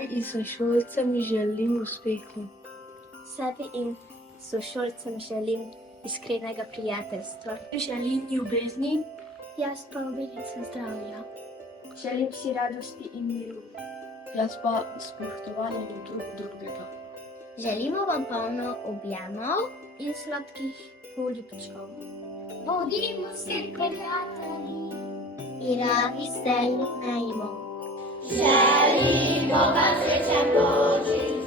Sebi in sošolcem želim uspeha. Sebi in sošolcem želim iskrenega prijateljstva. Želim ljubezni. Jaz pa veliko zdravja. Želim si radosti in miru. Jaz pa spoštovanje do drugega. Želimo vam polno objemov in sladkih poljubčkov. Bodimo si prijatelji in radi se imejmo. Želimo vam srečen Božič.